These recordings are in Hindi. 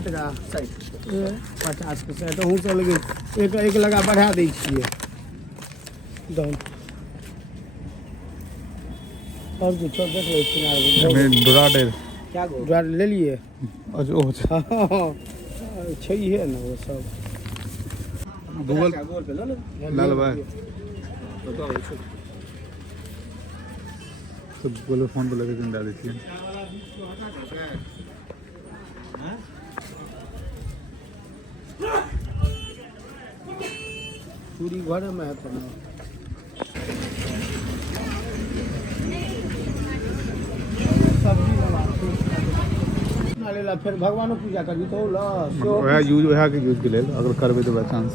टका 50 के सेट हूँ सब लेकिन एक लगा बढ़ा दै छियै दाम और कुछ देख लै छी क्या डोरा ले लिए छैहे ना वो सब गूगल लाल भाई तो गूगल फोन पे लगे डाल देती है चूड़ी घर में है तो सब्जी बना ले ला फिर भगवानों पूजा करबी तो ला वह यूज के लेल अगर करबे तो बाय चांस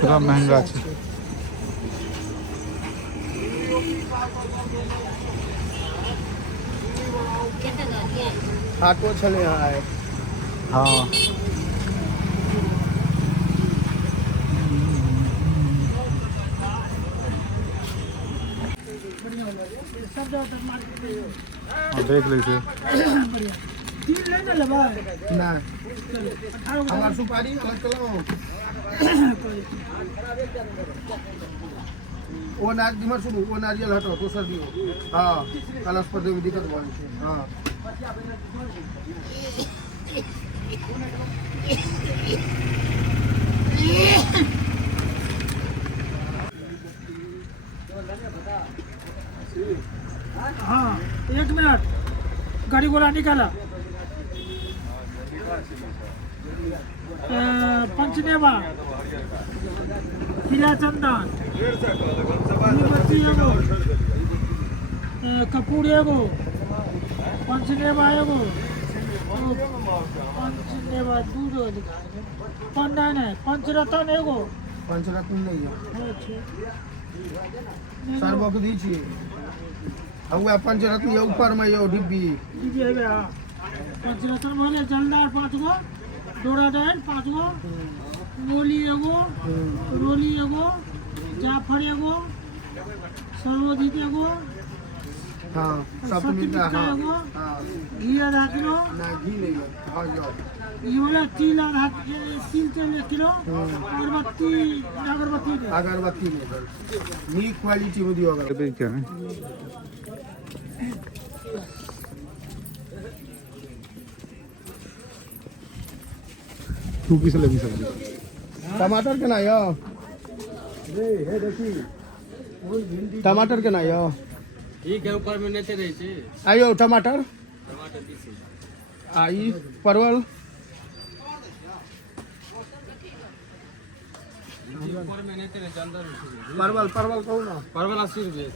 पूरा महंगा है हाटो छले है हाँ देख लीजिए ना हमार सुपारी अलग कलो वो नाज दिमाग सुनो वो नारियल हटाओ तो सर दियो हाँ कलश पर देवी दिक्कत बोल छे हाँ हाँ 1 मिनट गाड़ी घोड़ा निकाला पंचनेवा पीला चंदन मोमबत्ती एगो कपूर एगो पंचनेवा एगो पंचनेवा दूध पंचन है पंचरत्न एगो पंचरत्न नहीं है सर्वक दी छी हुआ पंचरत्न ये ऊपर में यो डिब्बी है पंचरत्न बोले जलदार 5 गो डोरा डाल 5 गो रोली एगो जाफर एगो सर्वोदित एगो हाँ सप्तमी का हाँ हाँ घी आधा किलो ना घी नहीं है हाँ जाओ ये वाला तिल तेल 1 किलो अगरबत्ती अगरबत्ती नहीं है नी क्वालिटी में दियो अगर अभी क्या है तू किस लगी सब्जी टमाटर के ना यो टमाटर के ना यो ठीक है ऊपर में नहीं रही थी आयो टमाटर आई परवल ऊपर में नहीं रही अंदर परवल परवल कहूँ ना परवल 80 रुपये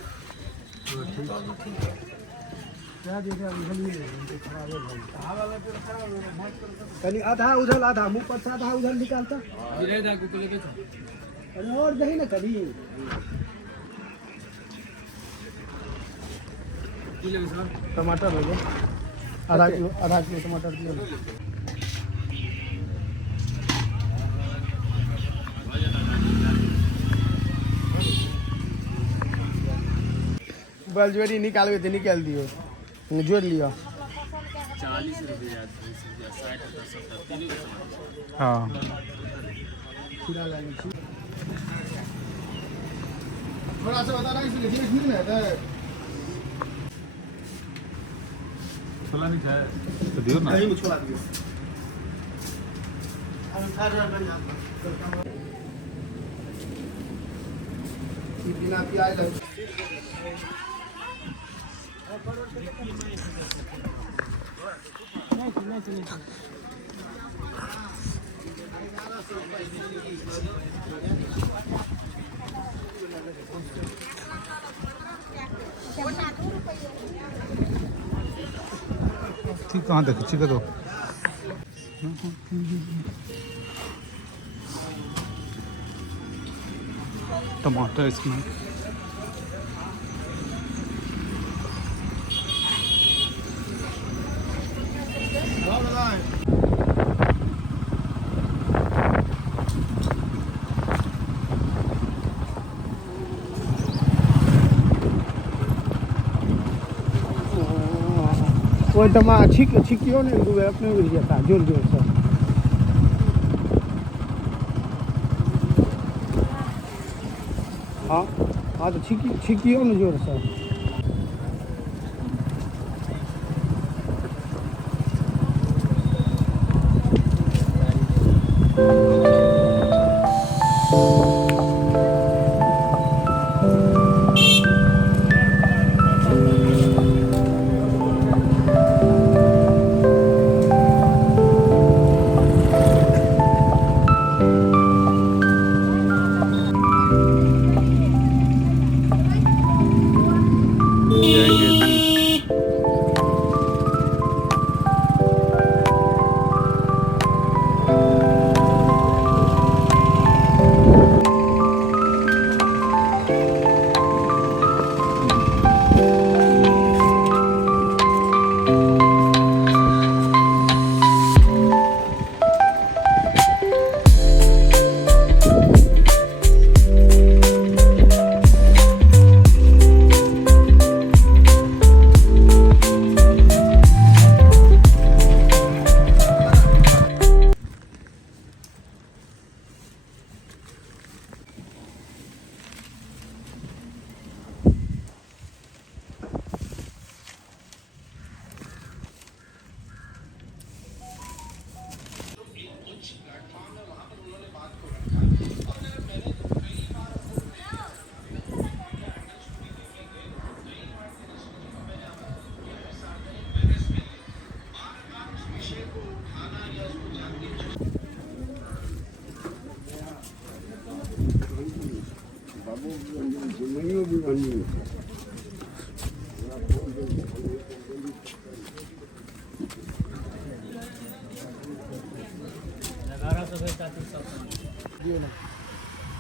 कहीं आधा उधर आधा मुँह पर से आधा उधर निकालता गिरे जा कुछ लेके अरे और दही ना कभी ले सर टमाटर ले लो आधा किलो टमाटर ले लो बल जोड़ी निकाल तो निकाल दियो जोड़ लियो 40 रुपये 60 70 हाँ थोड़ा सा बता रहा है इसलिए ठीक नहीं है छोला नहीं खाया तो दियो ना दही में छोड़ा दियो बिना प्याज लग ठीक कहाँ देख चिका दो टमाटर इसमें वो टमा छिकियो नहीं डूबे अपने गिर जाता जोर जोर से हाँ हाँ तो छिकियो ना जोर से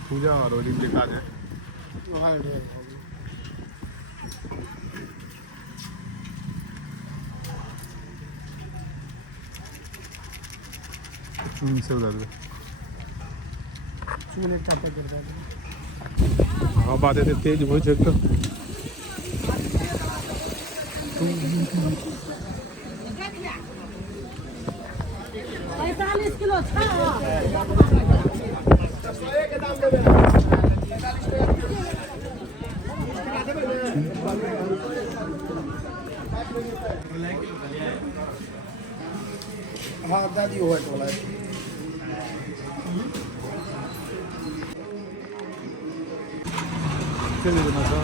पूजा और रोटी लेकर आ जाए चून से उधर चून एक टापा कर दे हवा आते थे तेज बहुत एक तो किलो छा हाँ दादी हुआ वाला है चलिए देना था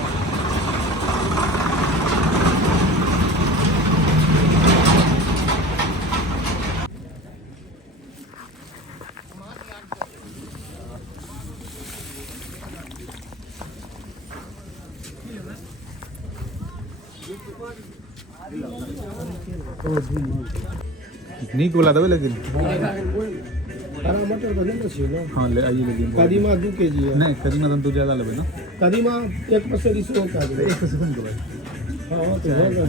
नीक वाला देवे लेकिन हरा मटर तो नहीं बची ना हाँ ले आइए लेकिन कदीमा 2 kg है नहीं कदीमा तुम तो ज़्यादा लेवे ना कदीमा 1% इसको का दे एक सेकंड के बाद हाँ तो होगा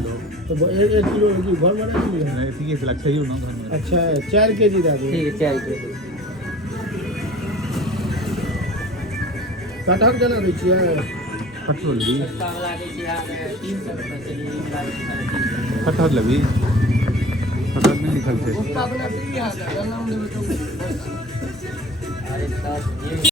तो 1 किलो की घर में रख लिया नहीं ठीक है फिर अच्छा ही हो ना घर में अच्छा 4 kg दादी ठीक है 4 किलो कटहल केना दै छियै कटहल भी वाला के छिया 300 रुपए चलिए कटहल भी कटहल में लिखल है अपना 3000 नाम देबै तो अरे 10